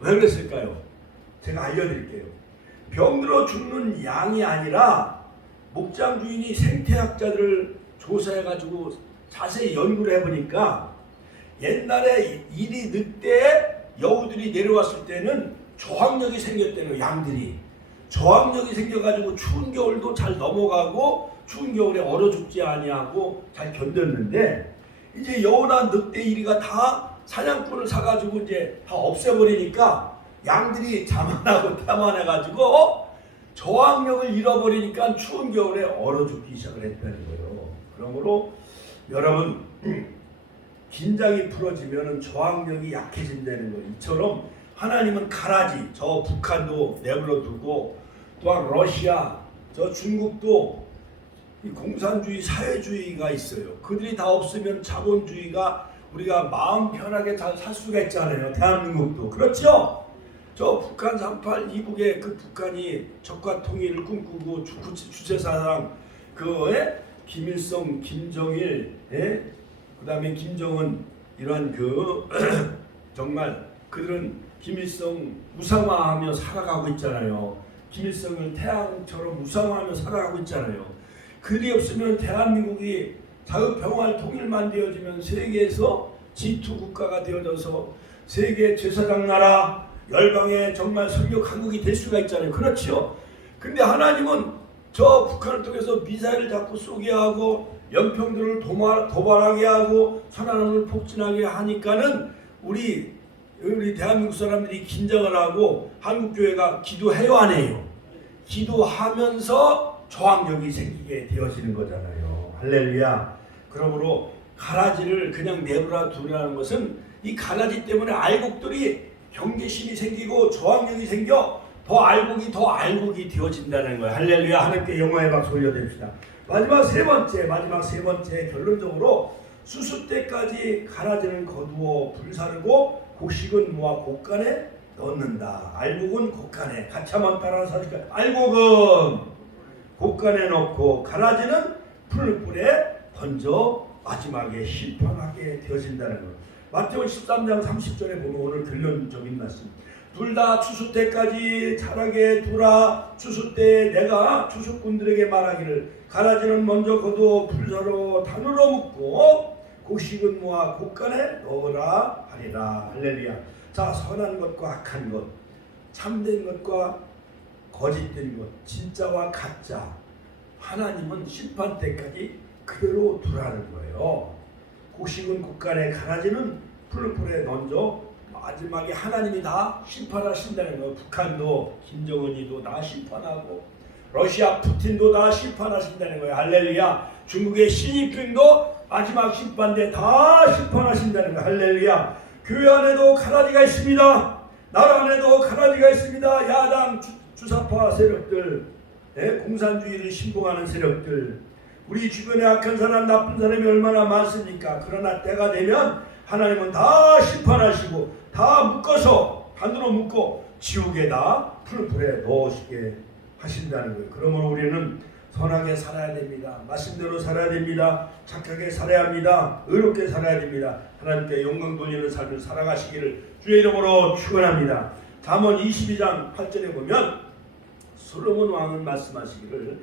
왜 그랬을까요? 제가 알려드릴게요. 병들어 죽는 양이 아니라 목장 주인이 생태학자들을 조사해가지고 자세히 연구를 해보니까 옛날에 이리 늑대 여우들이 내려왔을 때는 저항력이 생겼대요. 양들이 저항력이 생겨가지고 추운 겨울도 잘 넘어가고 추운 겨울에 얼어 죽지 아니하고 잘 견뎠는데 이제 여우나 늑대 이리가 다 사냥꾼을 사가지고 이제 다 없애버리니까 양들이 자만하고 태만해가지고 저항력을 잃어버리니까 추운 겨울에 얼어 죽기 시작을 했다는 거예요. 그러므로 여러분, 긴장이 풀어지면 저항력이 약해진다는 거예요. 이처럼 하나님은 가라지, 저 북한도 내버려 두고 또한 러시아, 저 중국도 이 공산주의, 사회주의가 있어요. 그들이 다 없으면 자본주의가 우리가 마음 편하게 잘 살 수가 있잖아요. 대한민국도. 그렇죠? 저 북한 3.8 이북의 그 북한이 적과 통일을 꿈꾸고 주체사상 김일성, 김정일, 그 다음에 김정은 이러한 정말 그들은 김일성 우상화하며 살아가고 있잖아요. 김일성을 태양처럼 우상화하며 살아가고 있잖아요. 그들이 없으면 대한민국이 자유평화를 통일만 되어지면 세계에서 G2 국가가 되어져서 세계 제사장 나라 열방의 정말 선교 강국이 될 수가 있잖아요. 그렇죠? 근데 하나님은 저 북한을 통해서 미사일을 자꾸 쏘게 하고 연평도를 도발하게 하고 천안함을 폭진하게 하니까는 우리 대한민국 사람들이 긴장을 하고 한국교회가 기도해요, 안 해요? 기도하면서 저항력이 생기게 되어지는 거잖아요. 할렐루야. 그러므로 가라지를 그냥 내버려 두라는 것은 이 가라지 때문에 알곡들이 경계심이 생기고 저항력이 생겨 더 알곡이 되어진다는 거예요. 할렐루야. 하나님께 영광의 박수 올려드립시다. 마지막 세 번째 결론적으로 수수 때까지 가라지는 거두어 불사르고 곡식은 모아 곡간에 넣는다. 알곡은 곡간에 같이 한번 따라서 하실까요? 알곡은 곡간에 넣고 가라지는 풀불에 던져 마지막에 실판하게 되어진다는 거예요. 마태복음 13장 30절에 보면 오늘 결론적인 말씀. 둘 다 추수 때까지 자라게 두라. 추수 때 내가 추수꾼들에게 말하기를 가라지는 먼저 거두어 불사로 단으로 묶고 곡식은 모아 곡간에 넣으라 하리라. 할렐루야. 자, 선한 것과 악한 것, 참된 것과 거짓된 것, 진짜와 가짜, 하나님은 심판 때까지 그대로 두라는 거예요. 곡식은 곡간에 가라지는 풀풀에 던져 마지막에 하나님이 다 심판하신다는 거예요. 북한도 김정은이도 다 심판하고 러시아 푸틴도 다 심판하신다는 거예요. 할렐루야. 중국의 시진핑도 마지막 심판 때 다 심판하신다는 거예요. 할렐루야. 교회 안에도 가라지가 있습니다. 나라 안에도 가라지가 있습니다. 야당 주사파 세력들, 공산주의를 신봉하는 세력들, 우리 주변에 악한 사람, 나쁜 사람이 얼마나 많습니까? 그러나 때가 되면 하나님은 다 심판하시고 다 묶어서 반으로 묶고 지옥에다 풀풀에 넣으시게 하신다는 거예요. 그러므로 우리는 선하게 살아야 됩니다. 말씀대로 살아야 됩니다. 착하게 살아야 합니다. 의롭게 살아야 됩니다. 하나님께 영광 돌리는 삶을 살아가시기를 주의 이름으로 축원합니다. 잠언 22장 8절에 보면 솔로몬 왕은 말씀하시기를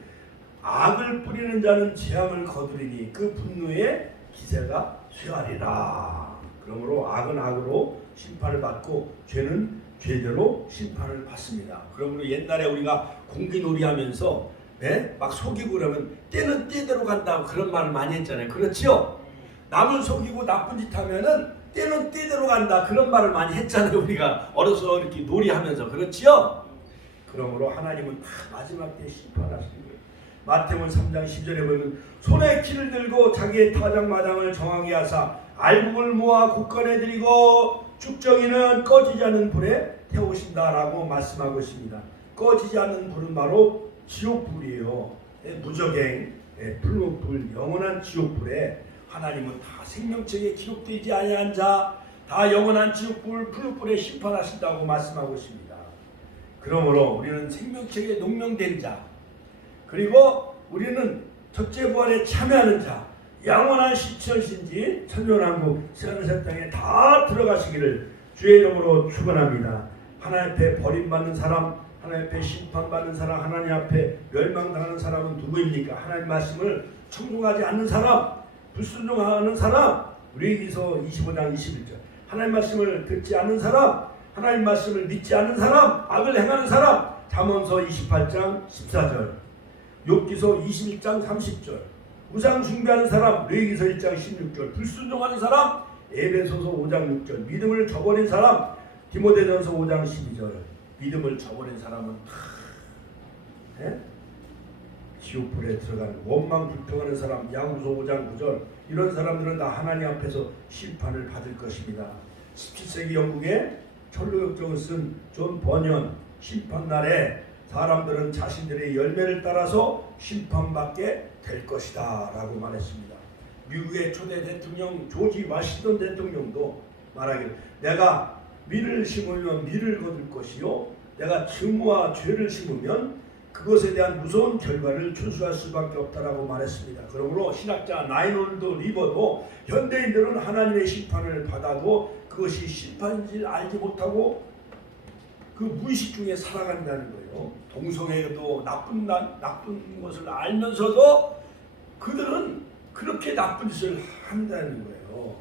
악을 뿌리는 자는 재앙을 거두리니 그 분노의 기세가 쇠하리라. 그러므로 악은 악으로 심판을 받고 죄는 죄대로 심판을 받습니다. 그러므로 옛날에 우리가 공기놀이 하면서 막 속이고 그러면 때는 때대로 간다 그런 말을 많이 했잖아요. 그렇지요? 남을 속이고 나쁜 짓 하면은 때는 때대로 간다 그런 말을 많이 했잖아요. 우리가 어려서 이렇게 놀이하면서. 그렇지요? 그러므로 하나님은 다 마지막 때 심판하시는 거예요. 마태복음 3장 10절에 보면 손에 키를 들고 자기의 타작마당을 정하게 하사 알곡을 모아 곳간에 들이고 죽정이는 꺼지지 않는 불에 태우신다라고 말씀하고 있습니다. 꺼지지 않는 불은 바로 지옥불이에요. 무적행, 불목불, 영원한 지옥불에 하나님은 다 생명책에 기록되지 아니한 자, 다 영원한 지옥불, 불목불에 심판하신다고 말씀하고 있습니다. 그러므로 우리는 생명책에 농명된 자, 그리고 우리는 첫째 부활에 참여하는 자, 영원한 시천신지 천년왕국 세상의 땅에 다 들어가시기를 주의 이름으로 축원합니다. 하나님 앞에 버림받는 사람, 하나님 앞에 심판받는 사람, 하나님 앞에 멸망당하는 사람은 누구입니까? 하나님 말씀을 청중하지 않는 사람, 불순종하는 사람, 레위기서 25장 21절. 하나님 말씀을 듣지 않는 사람, 하나님 말씀을 믿지 않는 사람, 악을 행하는 사람, 잠언서 28장 14절, 욥기서 21장 30절, 우상 숭배하는 사람, 레위기서 1장 16절, 불순종하는 사람, 에베소서 5장 6절, 믿음을 저버린 사람, 디모데전서 5장 12절. 믿음을 저버린 사람은 다 지옥불에 들어가는, 원망 불평하는 사람, 야고보서 5장 9절. 이런 사람들은 다 하나님 앞에서 심판을 받을 것입니다. 17세기 영국의 철로역정을 쓴 존 버년, 심판날에 사람들은 자신들의 열매를 따라서 심판받게 될 것이다 라고 말했습니다. 미국의 초대 대통령 조지 워싱턴 대통령도 말하기를 내가 밀을 심으면 밀을 거둘 것이요 내가 증오와 죄를 심으면 그것에 대한 무서운 결과를 준수할 수밖에 없다라고 말했습니다. 그러므로 신학자 나인홀드 리버도 현대인들은 하나님의 심판을 받아도 그것이 심판인지 알지 못하고 그 무의식 중에 살아간다는 거예요. 동성애도 나쁜 것을 알면서도 그들은 그렇게 나쁜 짓을 한다는 거예요.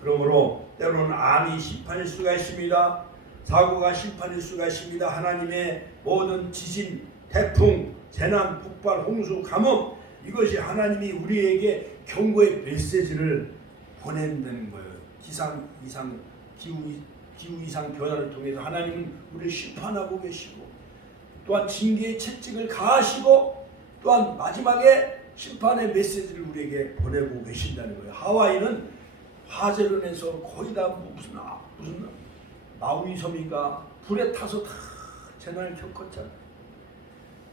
그러므로 때로는 암이 심판일 수가 있습니다. 사고가 심판일 수가 있습니다. 하나님의 모든 지진, 태풍, 재난, 폭발, 홍수, 가뭄, 이것이 하나님이 우리에게 경고의 메시지를 보낸다는 거예요. 기후 이상 변화를 통해서 하나님은 우리를 심판하고 계시고 또한 징계의 채찍을 가하시고 또한 마지막에 심판의 메시지를 우리에게 보내고 계신다는 거예요. 하와이는 화재로 인해서 거의 다 무슨 마우이 섬인가 불에 타서 다 재난을 겪었잖아요.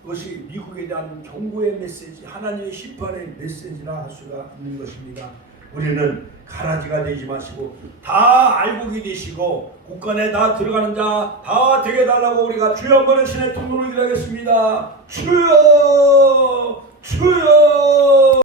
그것이 미국에 대한 경고의 메시지, 하나님의 심판의 메시지라 할 수가 있는 것입니다. 우리는 가라지가 되지 마시고 다 알곡이 되시고 곳간에 다 들어가는 자 다 되게 달라고 우리가 주여 한번 신의 통로를 기도하겠습니다. 주여 주여